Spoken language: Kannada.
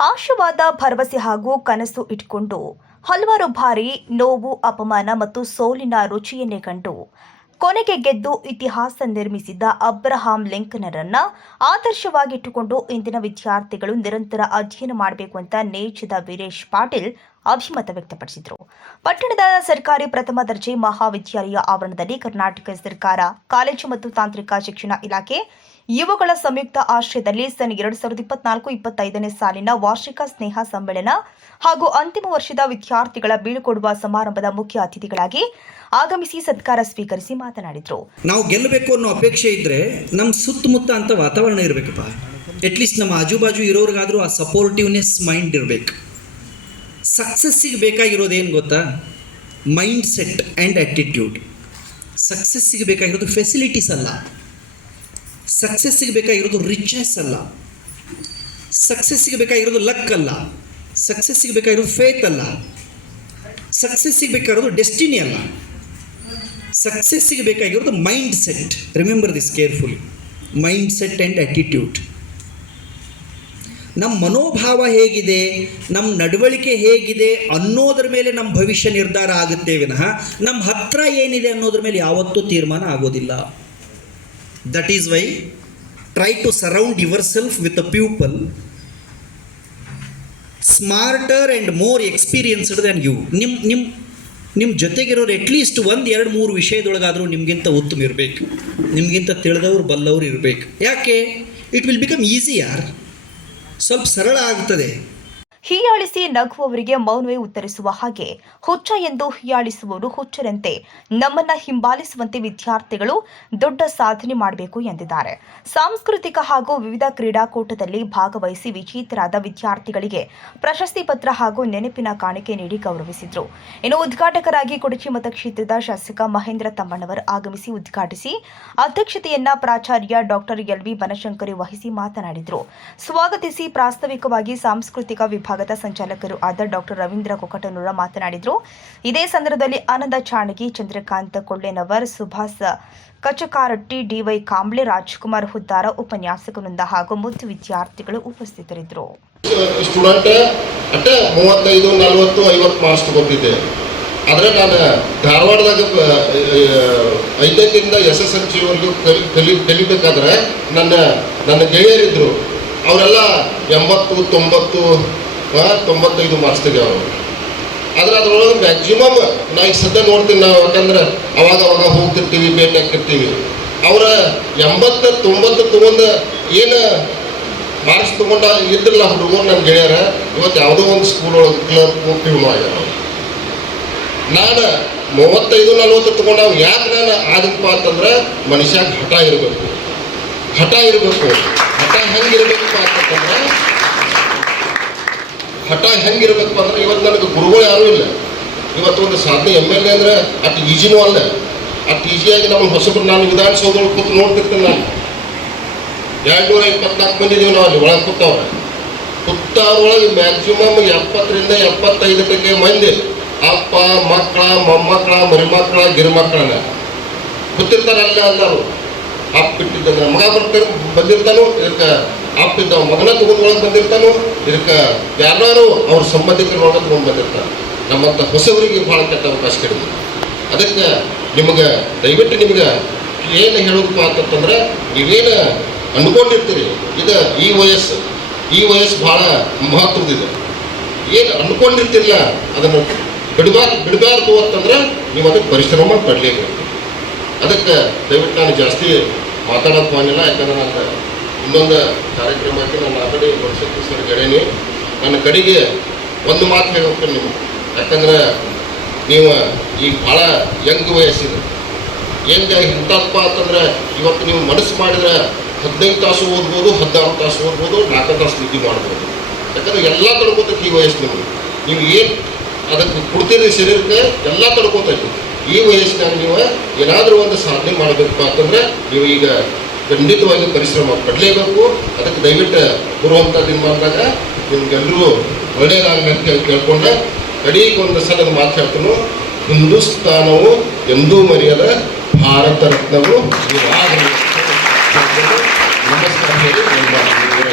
ಆಶಾವಾದ ಭರವಸೆ ಹಾಗೂ ಕನಸು ಇಟ್ಕೊಂಡು ಹಲವಾರು ಬಾರಿ ನೋವು, ಅಪಮಾನ ಮತ್ತು ಸೋಲಿನ ರುಚಿಯನ್ನೇ ಕಂಡು ಕೊನೆಗೆ ಗೆದ್ದು ಇತಿಹಾಸ ನಿರ್ಮಿಸಿದ್ದ ಅಬ್ರಹಾಂ ಲಿಂಕನರನ್ನ ಆದರ್ಶವಾಗಿಟ್ಟುಕೊಂಡು ಇಂದಿನ ವಿದ್ಯಾರ್ಥಿಗಳು ನಿರಂತರ ಅಧ್ಯಯನ ಮಾಡಬೇಕು ಅಂತ ನೇಚದ ವೀರೇಶ್ ಪಾಟೀಲ್ ಅಭಿಮತ ವ್ಯಕ್ತಪಡಿಸಿದರು. ಪಟ್ಟಣದ ಸರ್ಕಾರಿ ಪ್ರಥಮ ದರ್ಜೆ ಮಹಾವಿದ್ಯಾಲಯ ಆವರಣದಲ್ಲಿ ಕರ್ನಾಟಕ ಸರ್ಕಾರ, ಕಾಲೇಜು ಮತ್ತು ತಾಂತ್ರಿಕ ಶಿಕ್ಷಣ ಇಲಾಖೆ ಯುವಗಳ ಸಂಯುಕ್ತ ಆಶ್ರಯದಲ್ಲಿ ಸನ್ ಎರಡು ಸಾವಿರದ ಇಪ್ಪತ್ನಾಲ್ಕು, ಇಪ್ಪತ್ತೈದನೇ ಸಾಲಿನ ವಾರ್ಷಿಕ ಸ್ನೇಹ ಸಮ್ಮೇಳನ ಹಾಗೂ ಅಂತಿಮ ವರ್ಷದ ವಿದ್ಯಾರ್ಥಿಗಳ ಬೀಳ್ಕೊಡುವ ಸಮಾರಂಭದ ಮುಖ್ಯ ಅತಿಥಿಗಳಾಗಿ ಆಗಮಿಸಿ ಸತ್ಕಾರ ಸ್ವೀಕರಿಸಿ ಮಾತನಾಡಿದರು. ನಾವು ಗೆಲ್ಲಬೇಕು ಅನ್ನೋ ಅಪೇಕ್ಷೆ ಇದ್ದರೆ ನಮ್ಮ ಸುತ್ತಮುತ್ತ ಅಂತ ವಾತಾವರಣ ಇರಬೇಕಪ್ಪ. ಅಟ್ಲೀಸ್ಟ್ ನಮ್ಮ ಆಜುಬಾಜು ಇರೋರಿಗಾದರೂ ಆ ಸಪೋರ್ಟಿವ್ನೆಸ್ ಮೈಂಡ್ ಇರಬೇಕು. ಸಕ್ಸಸ್ಸಿಗೆ ಬೇಕಾಗಿರೋದೇನು ಗೊತ್ತಾ? ಮೈಂಡ್ ಸೆಟ್ ಆ್ಯಂಡ್ ಆ್ಯಟಿಟ್ಯೂಡ್ ಸಕ್ಸಸ್ಸಿಗೆ ಬೇಕಾಗಿರೋದು ಫೆಸಿಲಿಟೀಸ್ ಅಲ್ಲ. ಸಕ್ಸಸ್ಸಿಗೆ ಬೇಕಾಗಿರೋದು ರಿಚ್ನೆಸ್ ಅಲ್ಲ. ಸಕ್ಸಸ್ಸಿಗೆ ಬೇಕಾಗಿರೋದು ಲಕ್ ಅಲ್ಲ. ಸಕ್ಸಸ್ಸಿಗೆ ಬೇಕಾಗಿರೋದು ಫೇತ್ ಅಲ್ಲ. ಸಕ್ಸಸ್ಸಿಗೆ ಬೇಕಾಗಿರೋದು ಡೆಸ್ಟಿನಿ ಅಲ್ಲ. ಸಕ್ಸಸ್ಸಿಗೆ ಬೇಕಾಗಿರೋದು mind set remember this careful mind set and attitude ನಮ್ಮ ಮನೋಭಾವ ಹೇಗಿದೆ ನಮ್ಮ ನಡವಳಿಕೆ ಹೇಗಿದೆ ಅನ್ನೋದ್ರ ಮೇಲೆ ನಮ್ಮ ಭವಿಷ್ಯ ನಿರ್ಧಾರ ಆಗುತ್ತೆ ವಿನಃ ನಮ್ಮ ಹತ್ರ ಏನಿದೆ ಅನ್ನೋದ್ರ ಮೇಲೆ ಯಾವತ್ತೂ ತೀರ್ಮಾನ ಆಗೋದಿಲ್ಲ. That is why try to surround yourself with a people smarter and more experienced than you ನಿಮ್ಮ ನಿಮ್ಮ ನಿಮ್ಮ ಜೊತೆಗಿರೋರು ಅಟ್ಲೀಸ್ಟ್ ಒಂದು ಎರಡು ಮೂರು ವಿಷಯದೊಳಗಾದರೂ ನಿಮಗಿಂತ ಉತ್ತಮ ಇರಬೇಕು. ನಿಮಗಿಂತ ತಿಳಿದವ್ರು ಬಲ್ಲವ್ರು ಇರಬೇಕು. ಯಾಕೆ? ಇಟ್ ವಿಲ್ ಬಿಕಮ್ ಈಸಿ ಯಾರ್? ಸ್ವಲ್ಪ ಸರಳ ಆಗ್ತದೆ. ಹೀಯಾಳಿಸಿ ನಗುವವರಿಗೆ ಮೌನವೇ ಉತ್ತರಿಸುವ ಹಾಗೆ ಹುಚ್ಚ ಎಂದು ಹೀಯಾಳಿಸುವವರು ಹುಚ್ಚರಂತೆ ನಮ್ಮನ್ನ ಹಿಂಬಾಲಿಸುವಂತೆ ವಿದ್ಯಾರ್ಥಿಗಳು ದೊಡ್ಡ ಸಾಧನೆ ಮಾಡಬೇಕು ಎಂದಿದ್ದಾರೆ. ಸಾಂಸ್ಕೃತಿಕ ಹಾಗೂ ವಿವಿಧ ಕ್ರೀಡಾಕೂಟದಲ್ಲಿ ಭಾಗವಹಿಸಿ ವಿಜೇತರಾದ ವಿದ್ಯಾರ್ಥಿಗಳಿಗೆ ಪ್ರಶಸ್ತಿ ಪತ್ರ ಹಾಗೂ ನೆನಪಿನ ಕಾಣಿಕೆ ನೀಡಿ ಗೌರವಿಸಿದರು. ಇನ್ನು ಉದ್ಘಾಟಕರಾಗಿ ಕೊಡಚಿ ಮತಕ್ಷೇತ್ರದ ಶಾಸಕ ಮಹೇಂದ್ರ ತಮ್ಮಣ್ಣವರ್ ಆಗಮಿಸಿ ಉದ್ಘಾಟಿಸಿ ಅಧ್ಯಕ್ಷತೆಯನ್ನ ಪ್ರಾಚಾರ್ಯ ಡಾಕ್ಟರ್ ಎಲ್ವಿ ಬನಶಂಕರಿ ವಹಿಸಿ ಮಾತನಾಡಿದರು. ಸ್ವಾಗತಿಸಿ ಪ್ರಾಸ್ತಾವಿಕವಾಗಿ ಸಾಂಸ್ಕೃತಿಕ ವಿಭಾಗದ ಸಂಚಾಲಕರು ಆದ ಡಾಕ್ಟರ್ ರವೀಂದ್ರ ಕೊಕಟನೂರ ಮಾತನಾಡಿದರು. ಇದೇ ಸಂದರ್ಭದಲ್ಲಿ ಆನಂದ ಚಾಣಗಿ, ಚಂದ್ರಕಾಂತ ಕೊಳ್ಳೇನವರ್, ಸುಭಾಸ್ ಕಚಕಾರಟ್ಟಿ ಡಿವೈ ಕಾಂಬ್ಳೆ, ರಾಜ್ಕುಮಾರ್ ಹುದ್ದಾರ ಉಪನ್ಯಾಸಕರಿಂದ ಹಾಗೂ ಮುದ್ದು ವಿದ್ಯಾರ್ಥಿಗಳು ಉಪಸ್ಥಿತರಿದ್ದರು. ಆದರೆ ನಾನು ಧಾರವಾಡದಾಗ ಐದಕ್ಕಿಂತ ಎಸ್ ಎಸ್ ಎಲ್ ಸಿವರೆಗೂ ಕಲಿ ಕಲಿ, ಕಲಿಬೇಕಾದ್ರೆ ನನ್ನ ನನ್ನ ಗೆಳೆಯರಿದ್ದರು ಅವರೆಲ್ಲ ಎಂಬತ್ತು, ತೊಂಬತ್ತು ತೊಂಬತ್ತೈದು ಮಾರ್ಕ್ಸ್ ತೆಗೆಯವರು ಆದ್ರೆ ಅದ್ರೊಳಗೆ ಮ್ಯಾಕ್ಸಿಮಮ್ ನಾ ಈಗ ಸದ್ಯ ನೋಡ್ತೀನಿ ನಾವು, ಯಾಕಂದ್ರೆ ಅವಾಗ ಅವಾಗ ಹೋಗ್ತಿರ್ತೀವಿ, ಭೇಟಿ ಆಗ್ತಿರ್ತೀವಿ. ಅವರ ಎಂಬತ್ತು ತೊಂಬತ್ತು ತೊಗೊಂಡು ಏನು ಮಾರ್ಕ್ಸ್ ತೊಗೊಂಡ ಇದ್ರಲ್ಲ ಹುಡುಗರು ನನ್ನ ಗೆಳೆಯರ, ಇವತ್ತು ಯಾವುದೋ ಒಂದು ಸ್ಕೂಲ್ ಒಳಗೆ ಕ್ಲರ್ಕ್ ಆಗ್ಯಾರ ಅವ್ರು. ನಾನು ಮೂವತ್ತೈದು, ನಲ್ವತ್ತು ತಗೊಂಡ ಯಾಕೆ ನಾನು ಆದಪ್ಪ ಅಂತಂದ್ರೆ ಮನುಷ್ಯಾಗ ಹಠ ಇರಬೇಕು. ಹಠ ಇರಬೇಕು. ಹಠ ಹೆಂಗಿರ್ಬೇಕಪ್ಪ ಅಂತಂದ್ರೆ ಹಠ ಹೆಂಗಿರ್ಬೇಕು ಅಂದ್ರೆ ಇವತ್ತು ನನಗೆ ಗುರುಗಳು ಯಾರೂ ಇಲ್ಲ. ಇವತ್ತು ಒಂದು ಸಾಧನೆ ಎಂ ಎಲ್ ಎ ಅಂದ್ರೆ ಅಟ್ ಈಜಿನೂ ಅಲ್ಲ. ಅಷ್ಟು ಈಸಿಯಾಗಿ ನಮ್ಮ ಹೊಸಬ್ರು ನಾನು ವಿಧಾನಸೌಧೊಳಗೆ ಕೂತು ನೋಡ್ತಿರ್ತೇನೆ ನಾನು. ಎರಡು ನೂರ ಇಪ್ಪತ್ನಾಲ್ಕು ಮಂದಿ ಇದೀವಿ ನಾವು ಅಲ್ಲಿ ಒಳಗೆ ಕೂತವ್ರೆ. ಕೂತವ್ರೊಳಗೆ ಮ್ಯಾಕ್ಸಿಮಮ್ ಎಪ್ಪತ್ತರಿಂದ ಎಪ್ಪತ್ತೈದು ಟಕ್ಕೆ ಮಂದಿ. ಅಪ್ಪ, ಮಕ್ಕಳ, ಮೊಮ್ಮಕ್ಕಳ, ಮರಿಮಕ್ಕಳ ಗಿರಿಮಕ್ಕಳನ್ನ ಕೂತಿರ್ತಾರೆ ಅಲ್ಲ ಎಲ್ಲರೂ ಅಪ್ಪ ಬಿಟ್ಟಿದ್ದಂದ್ರೆ ಮಗ ಬರ್ತಾರೆ ಬಂದಿರ್ತಾನು ಇದಕ್ಕೆ ಅಪ್ಪ ಇದ್ದವ. ಮಗನ ತಗೊಂಡು ಒಳಗೆ ಬಂದಿರ್ತಾನು. ಇದಕ್ಕೆ ಯಾರು ಅವ್ರ ಸಂಬಂಧಿಕರು ನೋಡೋದು ಬಂದಿರ್ತಾರೆ ನಮ್ಮಂಥ ಹೊಸವರಿಗೆ ಭಾಳ ಕೆಟ್ಟ ಅವಕಾಶ ಕಡಿಮೆ. ಅದಕ್ಕೆ ನಿಮಗೆ, ದಯವಿಟ್ಟು ನಿಮ್ಗೆ ಏನು ಹೇಳೋದಪ್ಪ ಅಂತಂದ್ರೆ ನೀವೇನು ಅಂದ್ಕೊಂಡಿರ್ತೀರಿ ಇದು ಈ ವಯಸ್ಸು ಈ ವಯಸ್ಸು ಭಾಳ ಮಹತ್ವದಿದೆ ಏನು ಅಂದ್ಕೊಂಡಿರ್ತಿರಲ್ಲ ಅದನ್ನು ಬಿಡಬಾರ್ದು ಬಿಡಬಾರ್ದು ಅಂತಂದ್ರೆ ನೀವು ಅದಕ್ಕೆ ಪರಿಶ್ರಮ ಪಡಲೇಬೇಕು. ಅದಕ್ಕೆ ದಯವಿಟ್ಟು ನಾನು ಜಾಸ್ತಿ ಮಾತಾಡೋದು ಬಂದಿಲ್ಲ ಯಾಕಂದ್ರೆ ನನ್ನ ಇನ್ನೊಂದು ಕಾರ್ಯಕ್ರಮಕ್ಕೆ ನಾನು ಆ ಕಡೆ ಸರ್ ಗೆಳೆಯನಿ ನನ್ನ ಕಡೆಗೆ ಒಂದು ಮಾತು ಹೇಳಬೇಕು ನೀವು ಯಾಕಂದ್ರೆ ನೀವು ಈಗ ಭಾಳ ಯಂಗ್ ವಯಸ್ಸಿದೆ ಹೆಂಗೆ ಇಂಥಪ್ಪ ಅಂತಂದ್ರೆ ಇವತ್ತು ನೀವು ಮನಸ್ಸು ಮಾಡಿದ್ರೆ ಹದಿನೈದು ತಾಸು ಓದ್ಬೋದು, ಹದಿನಾರು ತಾಸು ಓದ್ಬೋದು, ನಾಲ್ಕು ತಾಸು ನಿದ್ದೆ ಮಾಡ್ಬೋದು. ಯಾಕಂದ್ರೆ ಎಲ್ಲ ತಡ್ಕೋತೈತಿ ಈ ವಯಸ್ಸು ನಿಮಗೆ ನೀವು ಏನು ಅದಕ್ಕೆ ಕೊಡ್ತೀರಿ ಶರೀರಕ್ಕೆ, ಎಲ್ಲ ತಡ್ಕೋತೈತಿ. ಈ ವಯಸ್ಸಿನಾಗ ನೀವು ಏನಾದರೂ ಒಂದು ಸಾಧನೆ ಮಾಡಬೇಕಪ್ಪ ಅಂತಂದ್ರೆ ನೀವು ಈಗ ಖಂಡಿತವಾಗಿ ಪರಿಶ್ರಮ ಪಡಲೇಬೇಕು. ಅದಕ್ಕೆ ದಯವಿಟ್ಟು ಬರುವಂಥ ದಿನಮಾನದಾಗ ನಿಮ್ಗೆಲ್ಲರೂ ಒಳ್ಳೆಯದಾಗಬೇಕು ಅಂತ ಕೇಳ್ಕೊಂಡೆ. ಕಡೆಗೆ ಒಂದು ಸಲದ ಮಾತು ಹೇಳ್ತಾನು. ಹಿಂದೂಸ್ತಾನವು ಎಂದೂ ಮರೆಯದ ಭಾರತ ರತ್ನವು. ನಮಸ್ಕಾರ ಹೇಳಿ